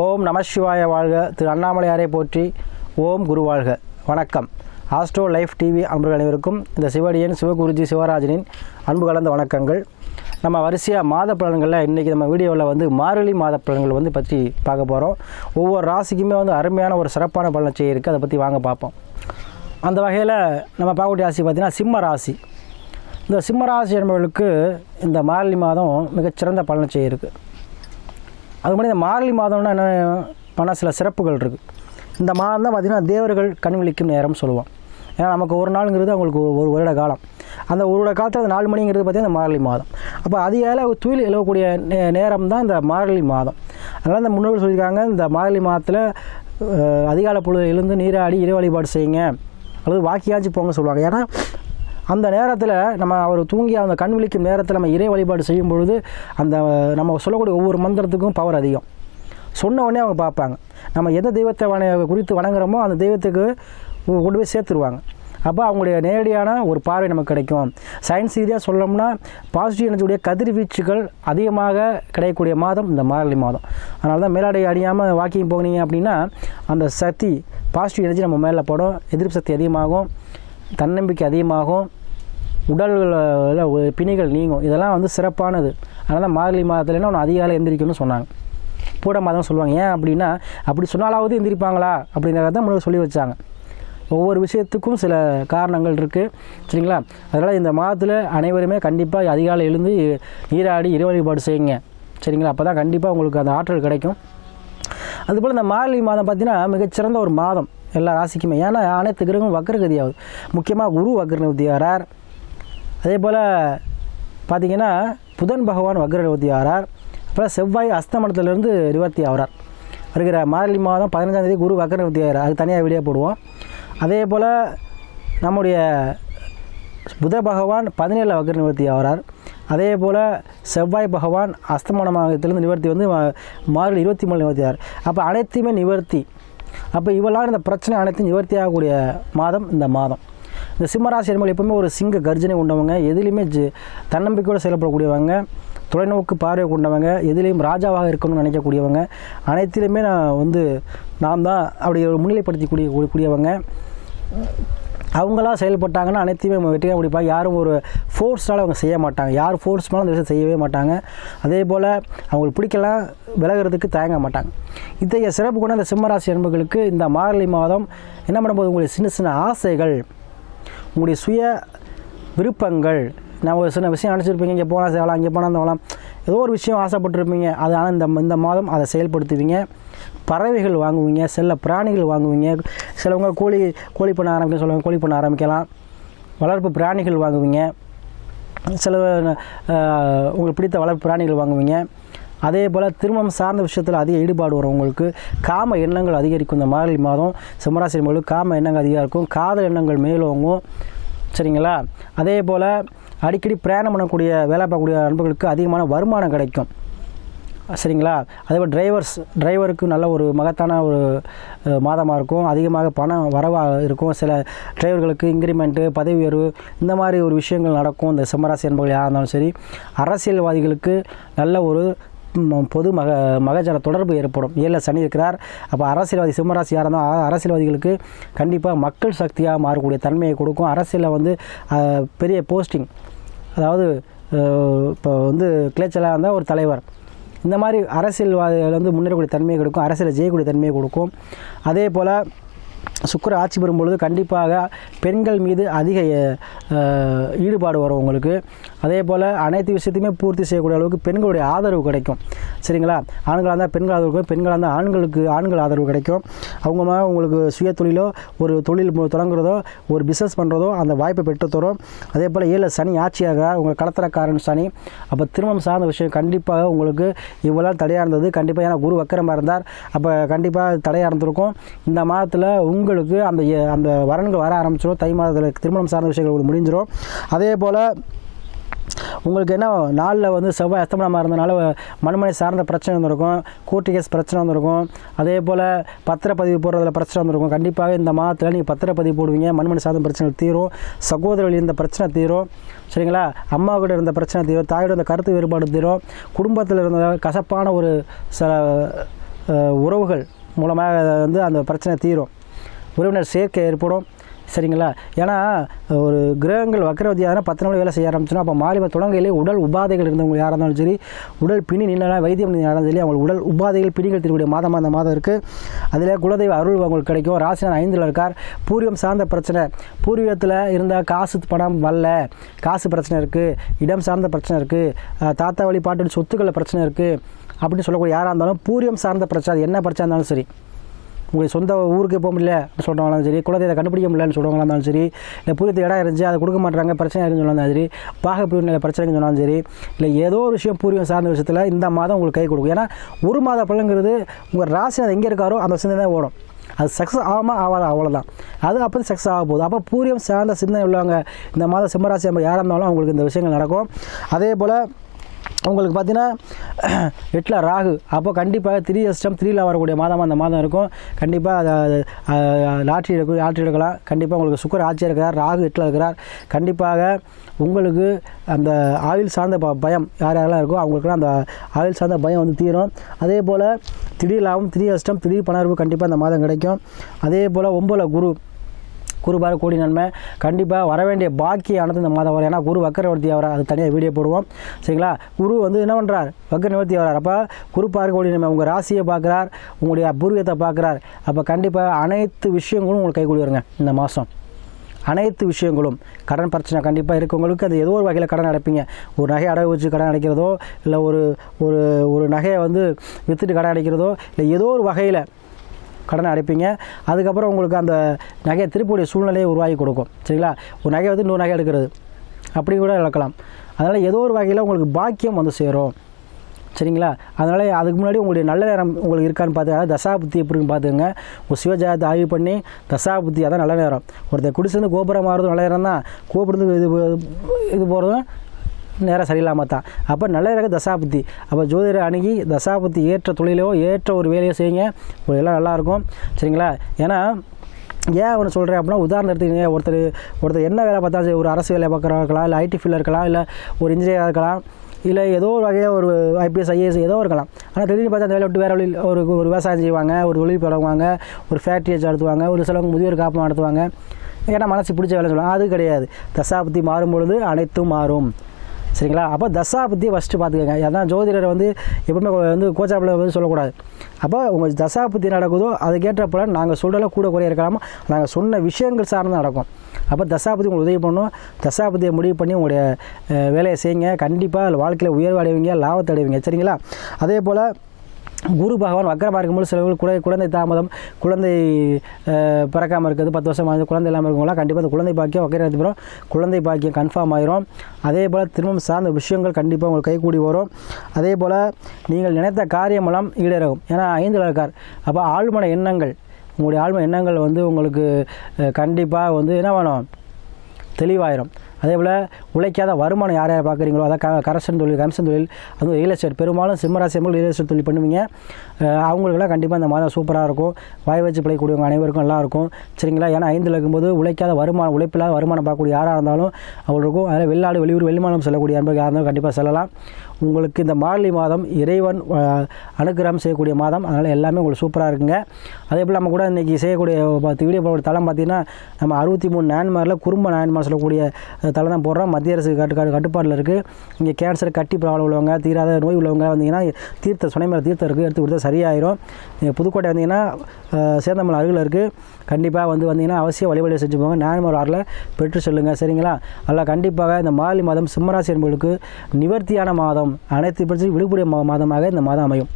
ஓம் நம சிவாய வாழ்க. திரு அண்ணாமலையாரை போற்றி. ஓம் குரு வாழ்க. வணக்கம். ஆஸ்ட்ரோ லைஃப் டிவி அன்பர்கள் அனைவருக்கும் இந்த சிவடியன் சிவகுருஜி சிவராஜனின் அன்பு கலந்த வணக்கங்கள். நம்ம வரிசையாக மாத பலன்களில் இன்றைக்கி நம்ம வீடியோவில் மார்கழி மாத பலன்கள் பற்றி பார்க்க போகிறோம். ஒவ்வொரு ராசிக்குமே அருமையான ஒரு சிறப்பான பலனை செய்ய இருக்குது. அதை பற்றி வாங்க பார்ப்போம். அந்த வகையில் நம்ம பார்க்கக்கூடிய ராசி பார்த்திங்கன்னா சிம்ம ராசி. இந்த சிம்ம ராசி என்பவர்களுக்கு இந்த மார்கழி மாதம் மிகச்சிறந்த பலனை செய்ய இருக்குது. அது மாதிரி இந்த மார்கழி மாதம்னா என்ன பண்ண சில சிறப்புகள் இருக்குது. இந்த மாதம் தான் பார்த்திங்கன்னா தேவர்கள் கண் விழிக்கும் நேரம் சொல்லுவோம். ஏன்னா நமக்கு ஒரு நாளுங்கிறது அவங்களுக்கு ஒரு வருட காலம். அந்த ஒரு வருட காலத்தில் அந்த 4 மணிங்கிறது பார்த்திங்கன்னா இந்த மார்கழி மாதம். அப்போ அதிகாலை துயில் எழுவக்கூடிய நேரம் தான் இந்த மார்கழி மாதம். அதனால் இந்த முன்னோர்கள் சொல்லியிருக்காங்க, இந்த மார்கழி மாதத்தில் அதிகாலை பொழுது எழுந்து நீராடி இறை வழிபாடு செய்யுங்க அல்லது வாக்கியாச்சு போங்க சொல்லுவாங்க. ஏன்னா அந்த நேரத்தில் நம்ம அவர் தூங்கி அந்த கண் விழிக்கும் நேரத்தில் நம்ம இறை வழிபாடு செய்யும் பொழுது அந்த நம்ம சொல்லக்கூடிய ஒவ்வொரு மந்திரத்துக்கும் பவர் அதிகம். சொன்ன உடனே அவங்க பார்ப்பாங்க. நம்ம எந்த தெய்வத்தை குறித்து வணங்குறோமோ அந்த தெய்வத்துக்கு கொண்டு போய் சேர்த்துருவாங்க. அப்போ அவங்களுடைய நேரடியான ஒரு பார்வை நமக்கு கிடைக்கும். சயின்ஸ் ரீதியாக சொல்லணும்னா பாசிட்டிவ் எனர்ஜியுடைய கதிர்வீச்சுகள் அதிகமாக கிடைக்கக்கூடிய மாதம் இந்த மார்கழி மாதம். அதனால தான் மேலாடை அணியாமல் வாக்கிங் போனீங்க அப்படின்னா அந்த சக்தி பாசிட்டிவ் எனர்ஜி நம்ம மேலே படும். எதிர்ப்பு சக்தி அதிகமாகும், தன்னம்பிக்கை அதிகமாகும், உடல்களில் பிணிகள் நீங்கும். இதெல்லாம் சிறப்பானது. அதனால் தான் மார்கழி மாதத்துலன்னா ஒன்று அதிகாலை எந்திரிக்கணும்னு சொன்னாங்க. பூட மாதம் சொல்லுவாங்க. ஏன் அப்படின்னா அப்படி சொன்னாலாவது எந்திரிப்பாங்களா அப்படிங்கிறத தான் முன்னாடி சொல்லி வச்சாங்க. ஒவ்வொரு விஷயத்துக்கும் சில காரணங்கள் இருக்குது, சரிங்களா? அதனால் இந்த மாதத்தில் அனைவருமே கண்டிப்பாக அதிகாலை எழுந்து நீராடி இறை வழிபாடு செய்யுங்க, சரிங்களா? அப்போ தான் கண்டிப்பாக உங்களுக்கு அந்த ஆற்றல் கிடைக்கும். அதுபோல் இந்த மார்கழி மாதம் பார்த்திங்கன்னா மிகச்சிறந்த ஒரு மாதம் எல்லா ராசிக்குமே. ஏன்னா அனைத்து கிரகமும் வக்ரகதி ஆகுது. முக்கியமாக குரு வக்ரகதி ஆகிறார். அதே போல் பார்த்திங்கன்னா புதன் பகவான் வக்ரகதி ஆகிறார். அப்புறம் செவ்வாய் அஸ்தமனத்திலிருந்து நிவர்த்தி ஆகிறார். வருகிற மார்கழி மாதம் 15ஆம் தேதி குரு வக்ரகதி ஆகிறார். அது தனியாக வீடியோ போடுவோம். அதே போல் நம்முடைய புத பகவான் 17 வக்ர நிவர்த்தி ஆகிறார். அதே போல் செவ்வாய் பகவான் அஸ்தமனத்திலிருந்து நிவர்த்தி மார்கழி 23 நிவர்த்தி ஆகிறார். அப்போ அனைத்தையுமே நிவர்த்தி. அப்போ இவெல்லாம் இந்த பிரச்சனை அனைத்தையும் நிவர்த்தி ஆகக்கூடிய மாதம் இந்த மாதம். இந்த சிம்மராசி என்பவர்கள் எப்பவுமே ஒரு சிங்க கர்ஜனை கொண்டவங்க, எதுலேயுமே தன்னம்பிக்கையோடு செயல்படக்கூடியவங்க, தொலைநோக்கு பார்வை கொண்டவங்க, எதுலேயும் ராஜாவாக இருக்கணும்னு நினைக்கக்கூடியவங்க, அனைத்திலுமே நாம் தான் அப்படி ஒரு முன்னிலைப்படுத்தி கூடியவங்க. அவங்களாம் செயல்பட்டாங்கன்னா அனைத்தையுமே வெற்றியாக முடிப்பாங்க. யாரும் ஒரு ஃபோர்ஸால் அவங்க செய்ய மாட்டாங்க. யார் ஃபோர்ஸ் மேலே அந்த விஷயம் செய்யவே மாட்டாங்க. அதே போல் அவங்களுக்கு பிடிக்கலாம் விலகிறதுக்கு தயங்க மாட்டாங்க. இத்தகைய சிறப்பு கொண்ட அந்த சிம்மராசி என்பவர்களுக்கு இந்த மார்கழி மாதம் என்ன பண்ணும்போது உங்களுடைய சின்ன சின்ன ஆசைகள், உங்களுடைய சுய விருப்பங்கள், நான் ஒரு சின்ன விஷயம் நினச்சிருப்பீங்க, இங்கே போனால் செய்யலாம், இங்கே போனால் செய்யலாம், ஏதோ ஒரு விஷயம் ஆசைப்பட்டிருப்பீங்க. அது ஆனால் இந்த மாதம் அதை செயல்படுத்துவீங்க. பறவைகள் வாங்குவீங்க, சில பிராணிகள் வாங்குவீங்க. சிலவங்க கோழி பண்ண ஆரம்பிக்க சொல்லுவாங்க, கோழி பண்ண ஆரம்பிக்கலாம். வளர்ப்பு பிராணிகள் வாங்குவீங்க. சில உங்களுக்கு பிடித்த வளர்ப்பு பிராணிகள் வாங்குவீங்க. அதே போல் திருமணம் சார்ந்த விஷயத்தில் அதிக ஈடுபாடு வரும். உங்களுக்கு காம எண்ணங்கள் அதிகரிக்கும். இந்த மார்கழி மாதம் சிம்மராசி என்பவர்களுக்கு காம எண்ணங்கள் அதிகம் இருக்கும். காதல் எண்ணங்கள் மேலோங்கும், சரிங்களா? அதே போல் அடிக்கடி பிரயாணம் பண்ணக்கூடிய வேலை பார்க்கக்கூடிய நண்பர்களுக்கு அதிகமான வருமானம் கிடைக்கும், சரிங்களா? அதேபோல் டிரைவருக்கு நல்ல ஒரு மகத்தான ஒரு மாதமாக இருக்கும். அதிகமாக பணம் வரவாக இருக்கும். சில டிரைவர்களுக்கு இன்க்ரிமெண்ட்டு, பதவி உயர்வு, இந்த மாதிரி ஒரு விஷயங்கள் நடக்கும். இந்த சிம்மராசி என்பவர்கள் யாராக இருந்தாலும் சரி. அரசியல்வாதிகளுக்கு நல்ல ஒரு பொது மகஜன தொடர்பு ஏற்படும். 7 சனி இருக்கிறார். அப்போ அரசியல்வாதி சிம்மராசி யாராக இருந்தால் அரசியல்வாதிகளுக்கு கண்டிப்பாக மக்கள் சக்தியாக மாறக்கூடிய தன்மையை கொடுக்கும். அரசியலில் பெரிய போஸ்டிங், அதாவது இப்போ கிளேச்சலாக இருந்தால் ஒரு தலைவர், இந்த மாதிரி அரசியல்வாதிகள் முன்னேறக்கூடிய தன்மையை கொடுக்கும். அரசியலை ஜெயக்கூடிய தன்மையை கொடுக்கும். அதே போல் சுக்கிரன் ஆட்சி பெறும்பொழுது கண்டிப்பாக பெண்கள் மீது அதிக ஈடுபாடு வரும் உங்களுக்கு. அதே போல் அனைத்து விஷயத்தையுமே பூர்த்தி செய்யக்கூடிய அளவுக்கு பெண்களுடைய ஆதரவு கிடைக்கும், சரிங்களா? ஆண்களாக இருந்தால் பெண்கள் ஆதரவு கிடைக்கும், பெண்களாக இருந்தால் ஆண்கள் ஆதரவு கிடைக்கும். அவங்க உங்களுக்கு சுய தொழிலோ ஒரு தொழில் தொடங்குறதோ ஒரு பிஸ்னஸ் பண்ணுறதோ அந்த வாய்ப்பை பெற்று தரும். அதே போல் 7 சனி ஆட்சியாக உங்கள் கடத்தரக்காரன் சனி. அப்போ திருமணம் சார்ந்த விஷயம் கண்டிப்பாக உங்களுக்கு இவ்வளோ தடையாக இருந்தது. கண்டிப்பாக ஏன்னா குரு வக்கரமாக இருந்தார். அப்போ கண்டிப்பாக தடையாக இருந்திருக்கும். இந்த மாதத்தில் உங்களுக்கு அந்த வரன்கள் வர ஆரம்பிச்சிடும். தை மாதத்தில் திருமணம் சார்ந்த விஷயங்கள் முடிஞ்சிடும். அதே போல் உங்களுக்கு என்ன நாளில் செவ்வாய் அஸ்தமனமாக இருந்தனால மண்மனை சார்ந்த பிரச்சனை வந்திருக்கும், கோர்ட்டு கேஸ் பிரச்சனை வந்திருக்கும். அதே போல் பத்திரப்பதிவு போடுறதுல பிரச்சனை வந்திருக்கும். கண்டிப்பாக இந்த மாதத்தில் நீங்கள் பத்திரப்பதிவு போடுவீங்க, மண்மனை சார்ந்த பிரச்சனை தீரும். சகோதரர்கள் இருந்த பிரச்சனை தீரும், சரிங்களா? அம்மாவுக்கிட்ட இருந்த பிரச்சனை தீரும், தாயோட இருந்த கருத்து வேறுபாடு தீரும். குடும்பத்தில் இருந்த கசப்பான ஒரு சில உறவுகள் மூலமாக வந்து அந்த பிரச்சனை தீரும், உறவினர் சேர்க்கை ஏற்படும். சரிங்களா? ஏன்னா ஒரு கிரகங்கள் வக்கரவதியான 10 நாள் வேலை செய்ய ஆரம்பிச்சோன்னா அப்போ மாறி தொடங்கையிலே உடல் உபாதைகள் இருந்தவங்க யாராக இருந்தாலும் சரி, உடல் பிணி நின்றலாம் வைத்தியம் யாராலும் சரி, அவங்க உடல் உபாதைகள் பிணிகள் தீரக்கூடிய மாதமாக அந்த மாதம் இருக்குது. அதில் குலதெய்வ அருள் அவங்களுக்கு கிடைக்கும். ராசிநாதன் 5ல் இருக்கார். பூர்வீகம் சார்ந்த பிரச்சனை, பூர்வீகத்தில் இருந்தால் காசு பணம் வரல, காசு பிரச்சனை இருக்குது, இடம் சார்ந்த பிரச்சனை இருக்குது, தாத்தா வழி பாட்டு சொத்துக்களில் பிரச்சனை இருக்குது அப்படின்னு சொல்லக்கூடிய யாராக இருந்தாலும் பூர்வீகம் சார்ந்த பிரச்சனை, அது என்ன பிரச்சனை இருந்தாலும் சரி, உங்களுக்கு சொந்த ஊருக்கு போக முடியல சொல்கிறவங்களாலும் சரி, குலதெய்வத்தை கண்டுபிடிக்க முடியலன்னு சொல்கிறவங்களா இருந்தாலும் சரி, இல்லை பூர்வீகத்து இடம் இருந்துச்சு அதை கொடுக்க மாட்டாங்க பிரச்சனை இருக்குன்னு சொன்னாலும் சரி, பாகப்பிரிவினை பிரச்சனைன்னு சொன்னாலும் சரி, இல்லை ஏதோ ஒரு விஷயம் பூர்வீகம் சார்ந்த விஷயத்தில் இந்த மாதம் உங்களுக்கு கை கொடுக்கும். ஏன்னா ஒரு மாத பலங்கிறது உங்கள் ராசி அது எங்கே இருக்காரோ அந்த சிந்தனை தான் ஓடும். அது சக்ஸஸ் ஆகாமல் ஆகாது, அவ்வளோதான். அது அப்போ சக்ஸஸ் ஆக போகுது. அப்போ பூர்வீகம் சார்ந்த சிந்தனை உள்ளவங்க இந்த மாதம் சிம்மராசி யாராக இருந்தாலும் அவங்களுக்கு இந்த விஷயங்கள் நடக்கும். அதே போல் உங்களுக்கு பார்த்தீங்கன்னா 8ல் ராகு, அப்போ கண்டிப்பாக 3 அஷ்டம் 3ல் வரக்கூடிய மாதமாக அந்த மாதம் இருக்கும். கண்டிப்பாக லாட்ரி எடுக்கலாம். கண்டிப்பாக உங்களுக்கு சுக்கிரன் ஆட்சியாக இருக்கிறார், ராகு 8ல் இருக்கிறார். கண்டிப்பாக உங்களுக்கு அந்த ஆயுள் சார்ந்த பயம் யாரெல்லாம் இருக்கோ அவங்களுக்குலாம் அந்த ஆயுள் சார்ந்த பயம் வந்து தீரும். அதே போல் திடீர் லாபம், 3 அஷ்டம் திடீர் பணர்வு கண்டிப்பாக அந்த மாதம் கிடைக்கும். அதே போல் 9ல் குரு பாரு கோடி நன்மை, கண்டிப்பாக வர வேண்டிய பாக்கியானது இந்த மாதம் வரும். ஏன்னா குரு வக்கரவர்த்தி ஆகிறார், அது தனியாக வீடியோ போடுவோம். சரிங்களா? குரு வந்து என்ன பண்ணுறார், வக்கர நிவர்த்தி ஆகிறார். அப்போ குரு பாரு கோடி நன்மை, உங்கள் ராசியை பார்க்குறார், உங்களுடைய பூர்வீகத்தை பார்க்குறார். அப்போ கண்டிப்பாக அனைத்து விஷயங்களும் உங்களுக்கு கைகூடி வருங்க இந்த மாதம். அனைத்து விஷயங்களும், கடன் பிரச்சனை கண்டிப்பாக இருக்கவங்களுக்கு அது ஏதோ ஒரு வகையில் கடன் அடைப்பீங்க. ஒரு நகையை அடகு வச்சு கடன் அடைக்கிறதோ, இல்லை ஒரு நகையை வந்து விற்றுட்டு கடன் அடைக்கிறதோ, இல்லை ஏதோ ஒரு வகையில் கடனை அடைப்பீங்க. அதுக்கப்புறம் உங்களுக்கு அந்த நகையை திருப்பக்கூடிய சூழ்நிலையை உருவாக்கி கொடுக்கும். சரிங்களா? ஒரு நகையை வந்து இன்னொரு நகை எடுக்கிறது அப்படி கூட இழக்கலாம். அதனால் ஏதோ ஒரு வகையில் உங்களுக்கு பாக்கியம் வந்து சேரும். சரிங்களா? அதனால் அதுக்கு முன்னாடி உங்களுடைய நல்ல நேரம் உங்களுக்கு இருக்கான்னு பார்த்துங்க. தசாபுத்தி எப்படின்னு பார்த்துங்க. ஒரு சிவஜாதத்தை ஆய்வு பண்ணி தசாபுத்தி அதான் நல்ல நேரம். ஒருத்தர் குடிசேருந்து கோபுரம் மாறுறதும் நல்ல நேரம் தான், கோபுரத்து இது போகிறதும் நேரம் சரியில்லாமல் தான். அப்போ நல்ல இருக்க தசாபுத்தி. அப்போ ஜோதிடரை அணுகி தசாபுத்தி ஏற்ற தொழிலோ ஏற்ற ஒரு வேலையோ செய்யுங்க, எல்லாம் நல்லாயிருக்கும். சரிங்களா? ஏன்னா ஏன் ஒன்று சொல்கிறேன் அப்படின்னா, உதாரணத்துக்கு ஒருத்தர் என்ன வேலை பார்த்தாலும் சரி, ஒரு அரசு வேலை பார்க்குறவங்க இருக்கலாம், இல்லை ஐடி ஃபீல்டில் இருக்கலாம், இல்லை ஒரு இன்ஜினியராக இருக்கலாம், இல்லை ஏதோ ஒரு வகையாக ஒரு ஐபிஎஸ் ஐஏஎஸ் ஏதோ இருக்கலாம். ஆனால் திடீர்னு பார்த்தா அந்த வேலை விட்டு வேறு வழி ஒரு விவசாயம் செய்வாங்க, ஒரு தொழில் தொடங்குவாங்க, ஒரு ஃபேக்ட்ரி நடத்துவாங்க, ஒரு சிலவங்க முதியோர் காப்பகம் நடத்துவாங்க. ஏன்னா மனசு பிடிச்ச வேலை சொல்லுவாங்க. அது கிடையாது. தசாபுத்தி மாறும் பொழுது அனைத்தும் மாறும். சரிங்களா? அப்போ தசாபுத்தியை ஃபஸ்ட்டு பார்த்துக்கங்க. அதான் ஜோதிடரை வந்து எப்பவுமே வந்து கோச்சாப்பில் வந்து சொல்லக்கூடாது. அப்போ உங்கள் தசாபுத்தி நடக்குதோ அதுக்கேற்றப்பல நாங்கள் சொல்கிறல கூட குறைய இருக்கலாமா, நாங்கள் சொன்ன விஷயங்கள் சார்ந்து நடக்கும். அப்போ தசாபுத்தி உங்களுக்கு உதவி பண்ணணும். தசாபுத்தியை முடிவு பண்ணி உங்களுடைய வேலையை செய்யுங்க. கண்டிப்பாக வாழ்க்கையில் உயர்வு அடைவீங்க, லாபத்தை அடைவீங்க. சரிங்களா? அதே போல் குரு பகவான் வக்கரமாக இருக்கும்போது சிலவர்கள் குழந்தை தாமதம், குழந்தை பிறக்காமல் இருக்கிறது, 10 வருஷம் ஆகுது குழந்தை இல்லாமல் இருக்கவங்களாம் கண்டிப்பாக அந்த குழந்தை பாக்கியம் வக்கரத்துக்கு அப்புறம் குழந்தை பாக்கியம் கன்ஃபார்ம் ஆயிரும். அதே போல் திருமணம் சார்ந்த விஷயங்கள் கண்டிப்பாக உங்களுக்கு கைகூடி வரும். அதே போல் நீங்கள் நினைத்த காரியமெல்லாம் ஈடேறும். ஏன்னா 5ல் இருக்கார். அப்போ ஆழ்மன எண்ணங்கள், உங்களுடைய ஆழ்மன எண்ணங்கள் வந்து உங்களுக்கு கண்டிப்பாக வந்து என்ன வேணும், தெளிவாயிரும். அதே போல் உழைக்காத வருமானம் யார் யார் பார்க்குறீங்களோ, அதான் கமிஷன் தொழில், அதுவும் ரியல் எஸ்டேட், பெரும்பாலும் சிம்மராசி ரியல் எஸ்டேட் தொழில் பண்ணுவீங்க. அவங்களுக்கெல்லாம் கண்டிப்பாக இந்த மாதம் சூப்பராக இருக்கும். வாய் வச்சு பிழைக்கக்கூடியவங்க அனைவருக்கும் நல்லா இருக்கும். சரிங்களா? ஏன்னா 5ல் இருக்கும்போது உழைக்காத வருமானம், உழைப்பில்லாத வருமானம் பார்க்கக்கூடிய யாராக இருந்தாலும் அவங்களுக்கும், அதில் வெளிநாடு வெளியூர் வெளிமானம் செல்லக்கூடிய அன்பர்கள் யாராக இருந்தாலும் கண்டிப்பாக செல்லலாம். உங்களுக்கு இந்த மார்கழி மாதம் இறைவன் அனுக்கிரகம் செய்யக்கூடிய மாதம். அதனால் எல்லாமே உங்களுக்கு சூப்பராக இருக்குங்க. அதே போல் நம்ம கூட இன்றைக்கி செய்யக்கூடிய வீடியோ போட தளம் பார்த்திங்கன்னா, நம்ம 63 நாயன்மாரில் குறும்ப நாயன்மார் சொல்லக்கூடிய தளம் தான் போடுறோம். மத்திய அரசு கட்டுப்பாட்டில் இருக்குது. இங்கே கேன்சர், கட்டி ப்ராப்ளம் உள்ளவங்க, தீராத நோய் உள்ளவங்க வந்தீங்கன்னா சுனைமலை தீர்த்தம் இருக்குது, எடுத்து கொடுத்தா சரியாயிரும். நீங்கள் புதுக்கோட்டை வந்தீங்கன்னா சேந்தமலை அருகில் இருக்குது. கண்டிப்பாக வந்தீங்கன்னா அவசியம் வழிபாடு செஞ்சு போங்க. நாயன்மார் ஆறில் பெற்று செல்லுங்கள். சரிங்களா? அதில் கண்டிப்பாக இந்த மார்கழி மாதம் சிம்மராசி என்பவர்களுக்கு நிவர்த்தியான மாதம், அனைத்து பிரச்சனையும் விடுபடிய மாதமாக இந்த மாதம் அமையும்.